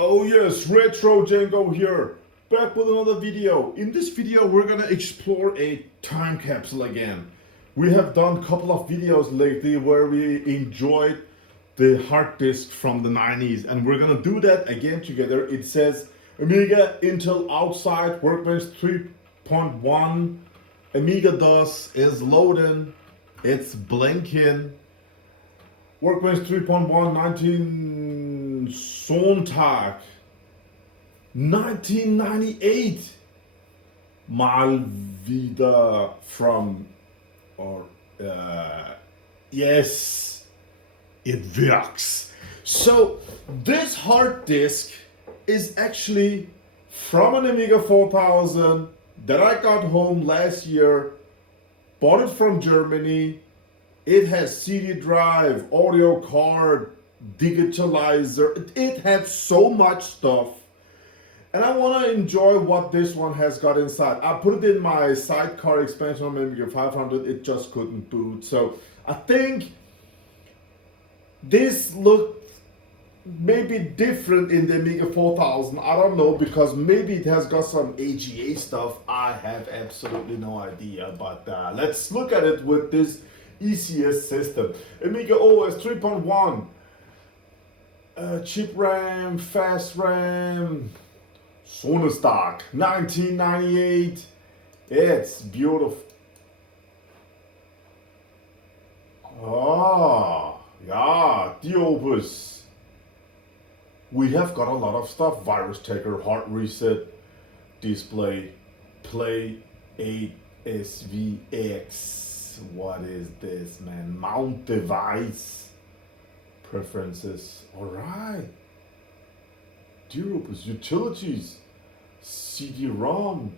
Oh yes, RETROCENGO here, back with another video. In this video we're gonna explore a time capsule again. We have done a couple of videos lately where we enjoyed the hard disk from the 90s, and we're gonna do that again together. It says Amiga, Intel outside, Workbench 3.1, Amiga DOS is loading, it's blinking. Workbench 3.1, 19 Sonntag, 1998. Mal wieder from, or, yes, it works. So, this hard disk is actually from an Amiga 4000 that I got home last year, bought it from Germany. It has CD drive, audio card, digitalizer. It has so much stuff. And I want to enjoy what this one has got inside. I put it in my sidecar expansion on Amiga 500. It just couldn't boot. So I think this looked maybe different in the Amiga 4000. I don't know, because maybe it has got some AGA stuff. I have absolutely no idea. But let's look at it with this ECS system. Amiga OS 3.1, cheap RAM, fast RAM, Sonntag, 1998. It's beautiful. Ah, yeah, the Opus. We have got a lot of stuff. Virus checker, hard reset, display, play 8 SVX. What is this, man? Mount device preferences. All right. Opus utilities, CD-ROM,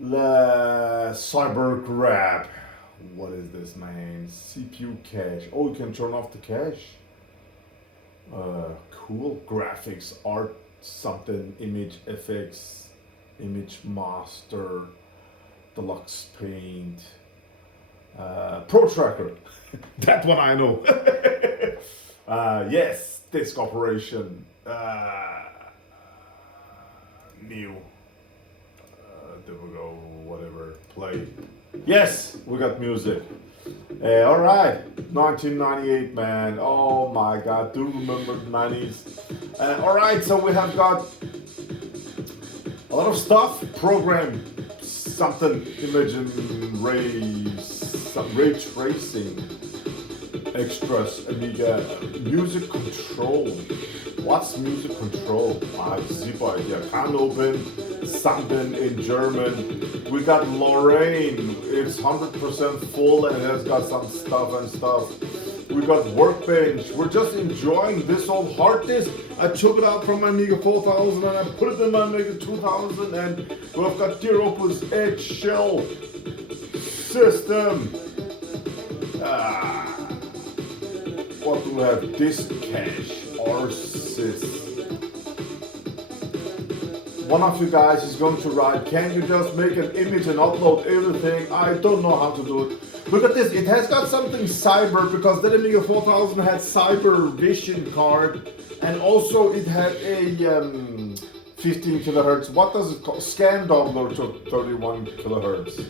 the cyber grab. What is this, man? CPU cache. Oh, you can turn off the cache. Cool. Graphics, art, something, image FX, image master, deluxe paint. Pro Tracker, that one I know. Yes, disk operation, new, there we go, whatever, play. Yes, we got music. All right, 1998, man. Oh my God, do remember the 90s. All right, so we have got a lot of stuff. Program, something, imagine, ray tracing, extras, Amiga, music control. What's music control? I have zero idea. Can't open something in German. We got Lorraine. It's 100% full and it has got some stuff. We got Workbench. We're just enjoying this old hard disk. I took it out from my Amiga 4000 and I put it in my Amiga 2000, and we've got the Opus Edge Shell system. What do we have? Disk cache or sys. One of you guys is going to write, can you just make an image and upload everything? I don't know how to do it. Look at this, it has got something cyber, because the Amiga 4000 had cyber vision card, and also it had a 15 kilohertz. What does it call? Scan doubler to 31 kilohertz.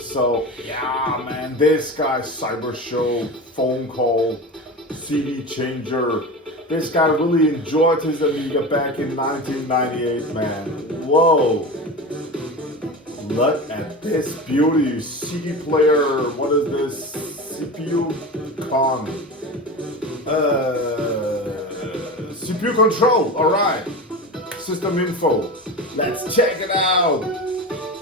So yeah, man, this guy, cyber show, phone call, CD changer. This guy really enjoyed his Amiga back in 1998, man. Whoa. Look at this beauty. CD player, what is this? CPU con. CPU control, alright. System info. Let's check it out.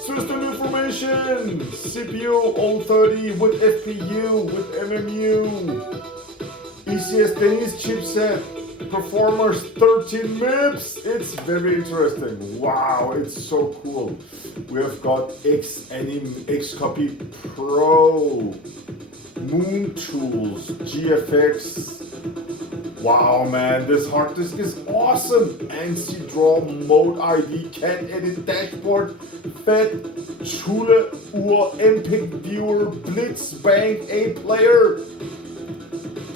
System information. CPU 030 with FPU, with MMU. ECS Denise chipset, performers 13 MIPS. It's very interesting. Wow, it's so cool. We have got Xcopy Pro, Moon Tools, GFX. Wow, man, this hard disk is awesome. NC Draw, Mode ID, Can Edit Dashboard, Fed, Schule, Uhr, MPEG Viewer, Blitzbank, A Player.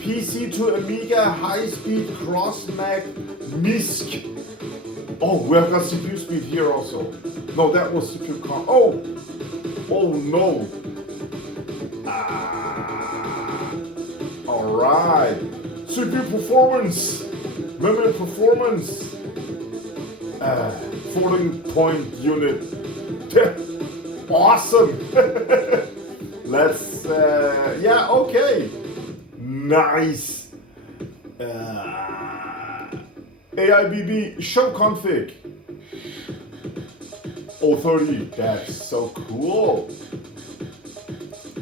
PC to Amiga high-speed cross-mag MISC. Oh, we have got CPU speed here also. No, that was CPU con. Oh no. All right. CPU performance, memory performance, floating point unit. Awesome. Let's. Yeah. Okay. Nice. AIBB show config. 030. That's so cool.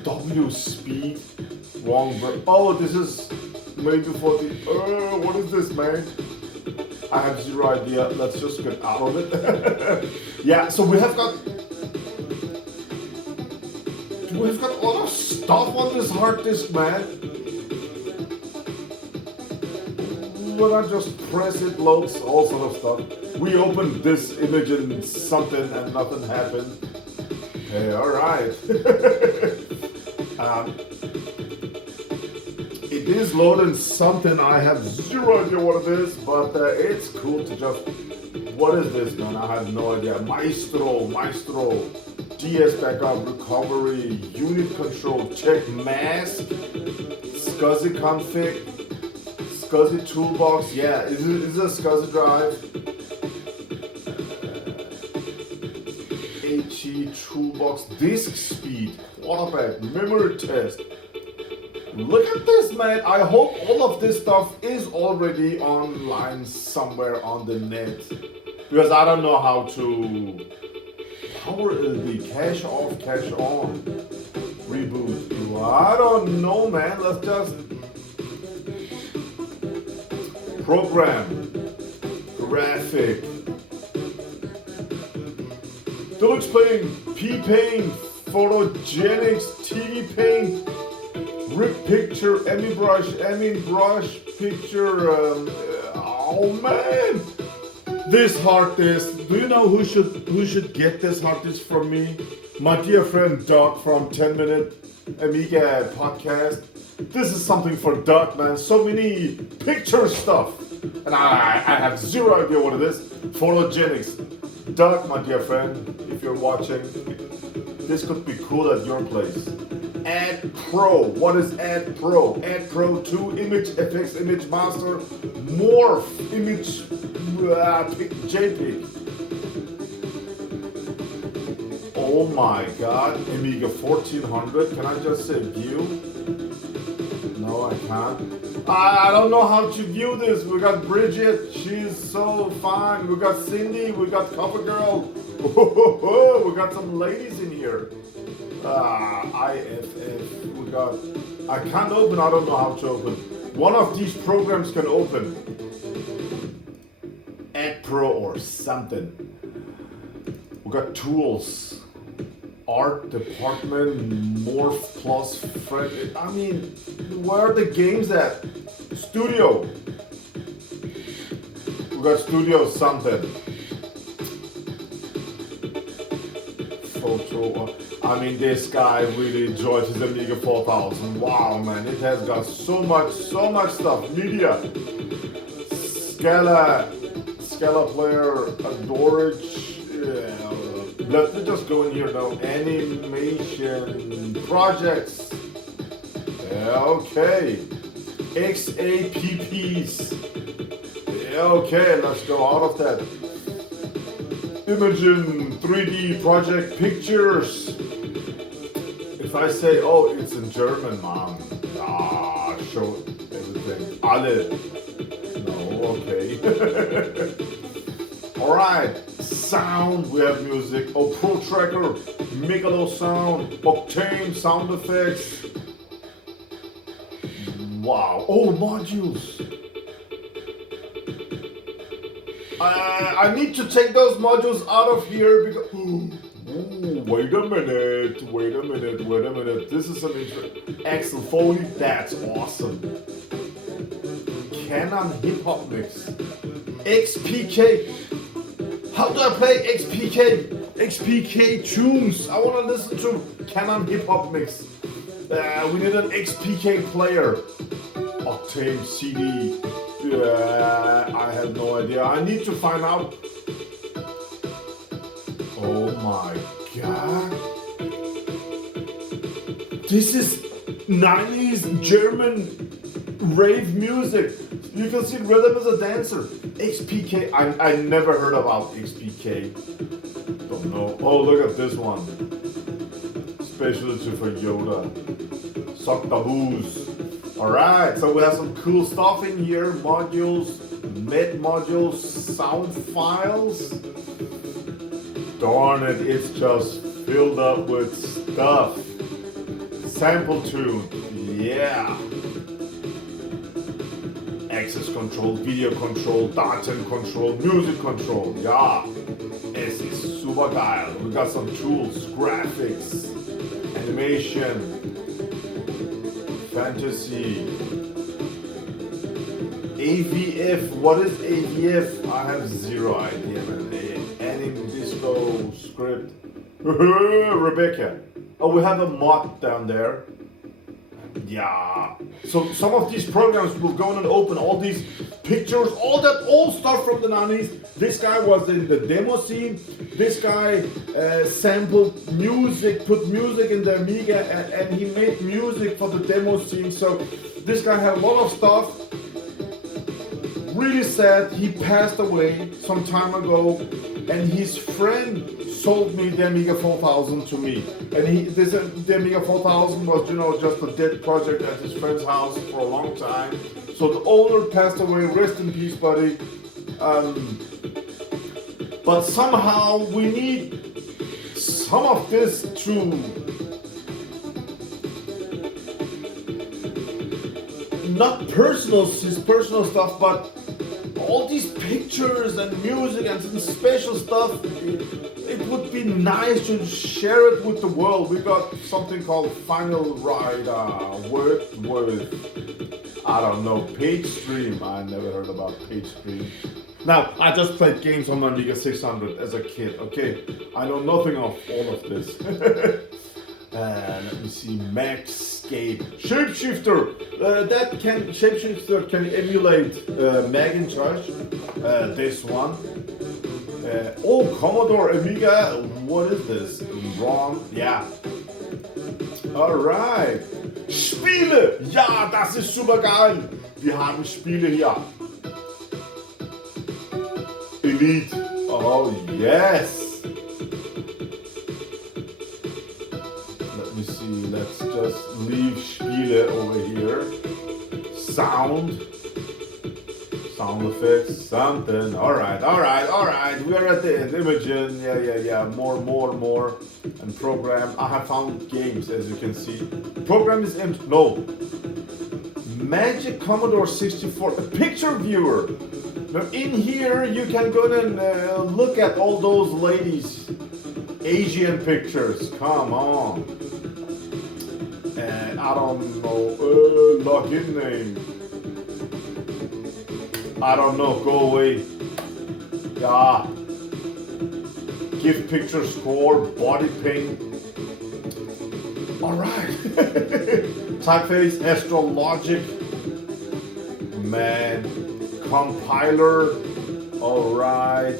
W speed. Wrong. Oh, this is maybe for the. What is this, man? I have zero idea. Let's just get out of it. Yeah. So we've got a lot of stuff on this hard disk, man. When I just press it, loads all sort of stuff. We opened this image and something and nothing happened. Hey, all right. It is loading something. I have zero idea what it is, but it's cool to just. What is this, man? I have no idea. Maestro, DS backup, recovery, unit control, check mask, SCSI config, SCSI toolbox. Yeah, is it a SCSI drive? HE toolbox, disk speed, quarterback, memory test. Look at this, man. I hope all of this stuff is already online somewhere on the net, because I don't know how to power the cache off, cache on, reboot. I don't know, man. Let's just program, graphic, Deluxe Paint, P-Paint, Photogenics, TV Paint, Rip Picture, Brush Picture. Oh man, this hard disk. Do you know who should get this hard disk from me? My dear friend Doug from 10 Minute Amiga podcast. This is something for Doug, man. So many picture stuff, and I have zero idea what it is. Photogenics. Doug, my dear friend, if you're watching, this could be cool at your place. Add Pro. What is Add Pro? Add Pro 2, Image FX, Image Master, Morph, Image JPEG. Oh my God, Amiga 1400. Can I just say view? No, I can't. I don't know how to view this. We got Bridget. She's so fine. We got Cindy. We got CoverGirl. We got some ladies in here. IFF. We got. I can't open. I don't know how to open. One of these programs can open. Add Pro or something. We got tools. Art department, Morph plus Fred. I mean, where are the games at? Studio. We got studio something. Photo. I mean, this guy really enjoyed his Amiga 4000. Wow, man, it has got so much stuff. Media. Scala player, Adorage. Let me just go in here now. Animation projects. Okay. XAPPs. Okay, let's go out of that. Imaging 3D project pictures. If I say, oh, it's in German, mom. Show everything. Alle. No, okay. All right. Sound, we have music. Oh, Pro Tracker, Megalo Sound, Octane sound effects. Wow. Oh, modules. I need to take those modules out of here because. Ooh, wait a minute. This is some Axel Foley. That's awesome. Canon Hip Hop Mix. XPK. How do I play XPK? XPK tunes. I want to listen to Canon Hip Hop Mix. We need an XPK player. Octane CD. I have no idea. I need to find out. Oh my god. This is 90s German rave music. You can see Rhythm as a Dancer. XPK. I never heard about XPK. Don't know. Oh, look at this one. Specialty for Yoda. Suck the booze. Alright, so we have some cool stuff in here. Modules, med modules, sound files. Darn it, it's just filled up with stuff. Sample tune, yeah. Access control, video control, Daten control, music control, ja. Es ist super geil. We got some tools, graphics, animation, fantasy. AVF, what is AVF? I have zero idea, man. Anime disco script. Rebecca. Oh, we have a mod down there. Yeah. So some of these programs will go in and open all these pictures, all that old stuff from the 90s. This guy was in the demo scene. This guy sampled music, put music in the Amiga, and he made music for the demo scene. So this guy had a lot of stuff. Really sad, he passed away some time ago, and his friend sold me the Amiga 4000 to me. And the Amiga 4000 was, just a dead project at his friend's house for a long time. So the owner passed away, rest in peace, buddy. But somehow we need some of this to not his personal stuff, but all these pictures and music and some special stuff. It would be nice to share it with the world. We got something called Final Ride with I don't know, Page Stream. I never heard about Page Stream. Now, I just played games on my Amiga 600 as a kid, okay? I know nothing of all of this. Let me see, Maxscape. Shapeshifter! Shapeshifter can emulate Macintosh. This one. Commodore Amiga. What is this? ROM? Yeah. Alright. Spiele! Ja, das ist super geil! Wir haben Spiele hier. Elite. Oh, yes! Let me see. Let's just leave Spiele over here. Sound effects, something. Alright. We are at the end. Imogen, yeah. More. And program. I have found games, as you can see. Program is empty. No. Magic Commodore 64. A picture viewer. Now in here you can go and look at all those ladies. Asian pictures. Come on. And I don't know. Login name. I don't know, go away. Yeah. Give picture score, body paint. Alright. Typeface, Astrologic. Man. Compiler. Alright.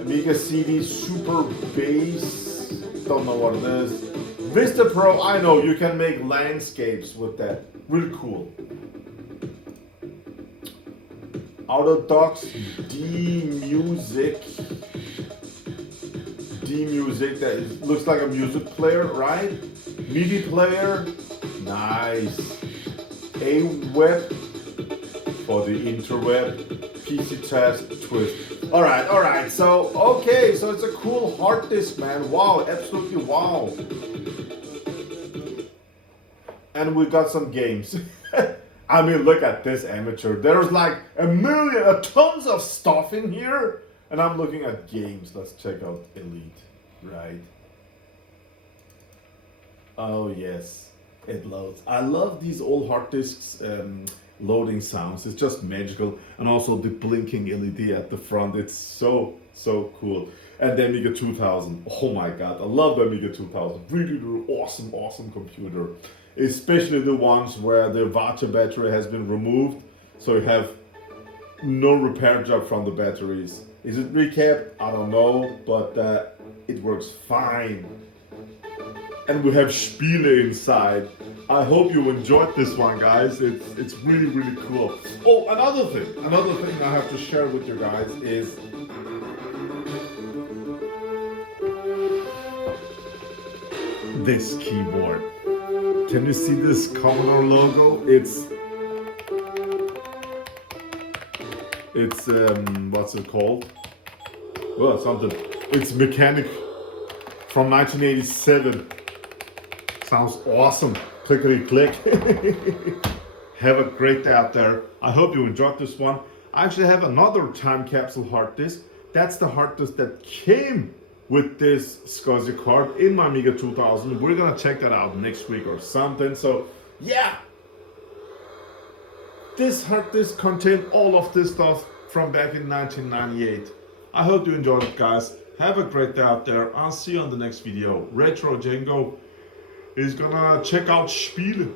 Amiga CD Super Bass. Don't know what it is. Vista Pro, I know, you can make landscapes with that. Really cool. Autodox D-Music, that looks like a music player, right? MIDI player, nice. A-Web for the interweb, PC test, twist. Alright, so it's a cool hard disk, man. Wow, absolutely wow. And we got some games. I mean, look at this amateur. There's like tons of stuff in here. And I'm looking at games. Let's check out Elite, right? Oh, yes. It loads. I love these old hard disks loading sounds. It's just magical. And also the blinking LED at the front. It's so cool. And the Amiga 2000. Oh my God. I love the Amiga 2000. Really awesome computer. especially the ones where the water battery has been removed, so you have no repair job from the batteries. Is it recapped? I don't know, but it works fine. And we have Spiele inside. I hope you enjoyed this one, guys. It's really, really cool. Oh, another thing I have to share with you guys is this keyboard. Can you see this Commodore logo? It's what's it called? Well, something. It's Mechanic from 1987. Sounds awesome. Clickety click. Have a great day out there. I hope you enjoyed this one. I actually have another time capsule hard disk. That's the hard disk that came with this SCSI card in my Amiga 2000. We're gonna check that out next week or something. So yeah, this hard disk contained all of this stuff from back in 1998. I hope you enjoyed it, guys. Have a great day out there. I'll see you on the next video. RETROCENGO is gonna check out Spiele.